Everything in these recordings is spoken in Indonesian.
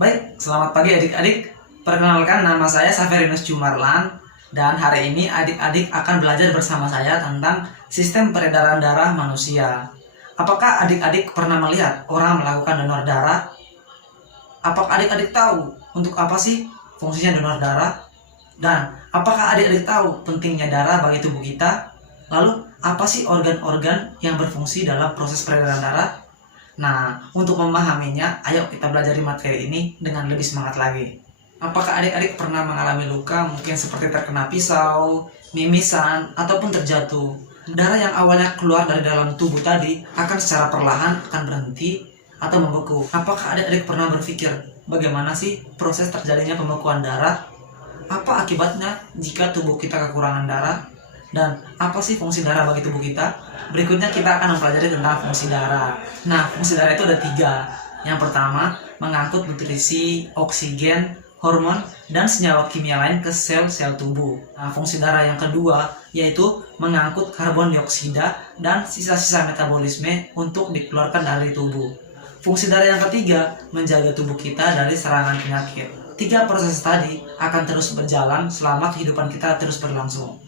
Baik, selamat pagi adik-adik. Perkenalkan, nama saya Saverinus Jumarlan, dan hari ini adik-adik akan belajar bersama saya tentang sistem peredaran darah manusia. Apakah adik-adik pernah melihat orang melakukan donor darah? Apakah adik-adik tahu untuk apa sih fungsinya donor darah? Dan apakah adik-adik tahu pentingnya darah bagi tubuh kita? Lalu, apa sih organ-organ yang berfungsi dalam proses peredaran darah? Nah, untuk memahaminya, ayo kita belajar di materi ini dengan lebih semangat lagi. Apakah adik-adik pernah mengalami luka, mungkin seperti terkena pisau, mimisan, ataupun terjatuh? Darah yang awalnya keluar dari dalam tubuh tadi akan secara perlahan akan berhenti atau membeku. Apakah adik-adik pernah berpikir bagaimana sih proses terjadinya pembekuan darah? Apa akibatnya jika tubuh kita kekurangan darah? Dan apa sih fungsi darah bagi tubuh kita? Berikutnya kita akan mempelajari tentang fungsi darah. Nah, fungsi darah itu ada 3. Yang pertama, mengangkut nutrisi, oksigen, hormon, dan senyawa kimia lain ke sel-sel tubuh. Nah, fungsi darah yang kedua yaitu mengangkut karbon dioksida dan sisa-sisa metabolisme untuk dikeluarkan dari tubuh. Fungsi darah yang ketiga, menjaga tubuh kita dari serangan penyakit. 3 proses tadi akan terus berjalan selama kehidupan kita terus berlangsung.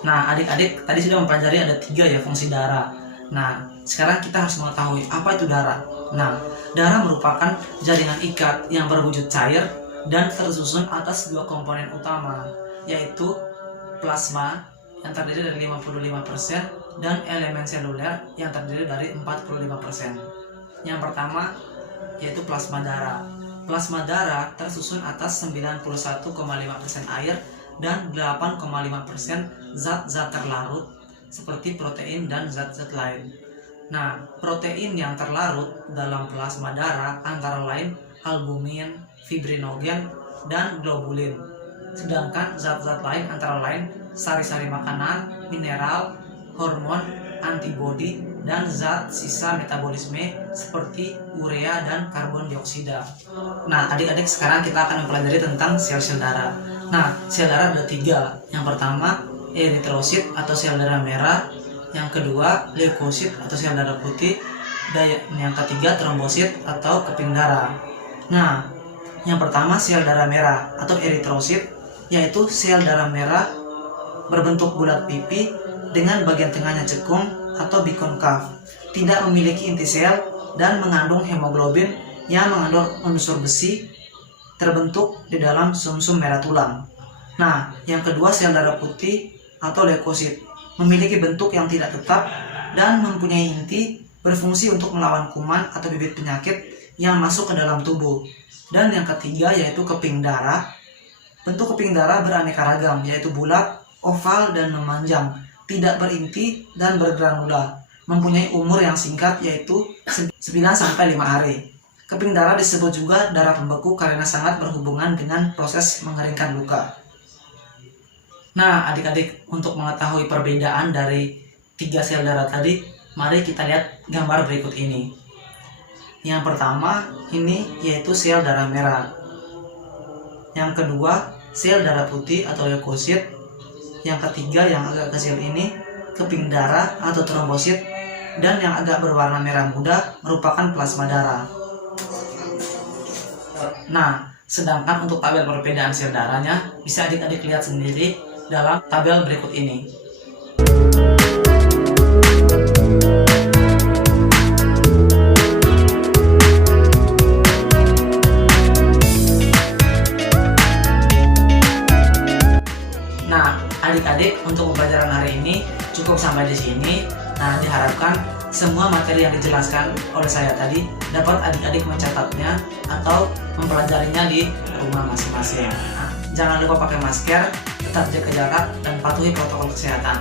Nah, adik-adik tadi sudah mempelajari ada 3 ya fungsi darah. Nah, sekarang kita harus mengetahui apa itu darah. Nah, darah merupakan jaringan ikat yang berwujud cair dan tersusun atas 2 komponen utama, yaitu plasma yang terdiri dari 55% dan elemen seluler yang terdiri dari 45%. Yang pertama yaitu plasma darah. Plasma darah tersusun atas 91,5% air dan 8,5% zat-zat terlarut seperti protein dan zat-zat lain. Nah, protein yang terlarut dalam plasma darah antara lain albumin, fibrinogen, dan globulin. Sedangkan zat-zat lain antara lain sari-sari makanan, mineral, hormon, antibodi, dan zat sisa metabolisme seperti urea dan karbon dioksida. Nah, adik-adik sekarang kita akan mempelajari tentang sel-sel darah. Nah, sel darah ada 3. Yang pertama, eritrosit atau sel darah merah. Yang kedua, leukosit atau sel darah putih. Dan yang ketiga, trombosit atau keping darah. Nah, yang pertama sel darah merah atau eritrosit, yaitu sel darah merah berbentuk bulat pipi dengan bagian tengahnya cekung atau bikonkav, tidak memiliki inti sel dan mengandung hemoglobin yang mengandung unsur besi terbentuk di dalam sumsum merah tulang. Nah, yang kedua sel darah putih atau leukosit, memiliki bentuk yang tidak tetap dan mempunyai inti berfungsi untuk melawan kuman atau bibit penyakit yang masuk ke dalam tubuh. Dan yang ketiga yaitu keping darah. Bentuk keping darah beraneka ragam, yaitu bulat, oval, dan memanjang, tidak berinti dan bergranula, mempunyai umur yang singkat yaitu 9-5 hari. Keping darah disebut juga darah pembeku karena sangat berhubungan dengan proses mengeringkan luka. Nah, adik-adik, untuk mengetahui perbedaan dari 3 sel darah tadi, mari kita lihat gambar berikut ini. Yang pertama, ini yaitu sel darah merah. Yang kedua, sel darah putih atau leukosit. Yang ketiga, yang agak kecil ini, keping darah atau trombosit. Dan yang agak berwarna merah muda merupakan plasma darah. Nah, sedangkan untuk tabel perbedaan sel darahnya bisa adik-adik lihat sendiri dalam tabel berikut ini. Nah, adik-adik, untuk pembelajaran hari ini cukup sampai di sini. Nah, diharapkan semua materi yang dijelaskan oleh saya tadi dapat adik-adik mencatatnya atau mempelajarinya di rumah masing-masing. Nah, jangan lupa pakai masker, tetap jaga jarak, dan patuhi protokol kesehatan.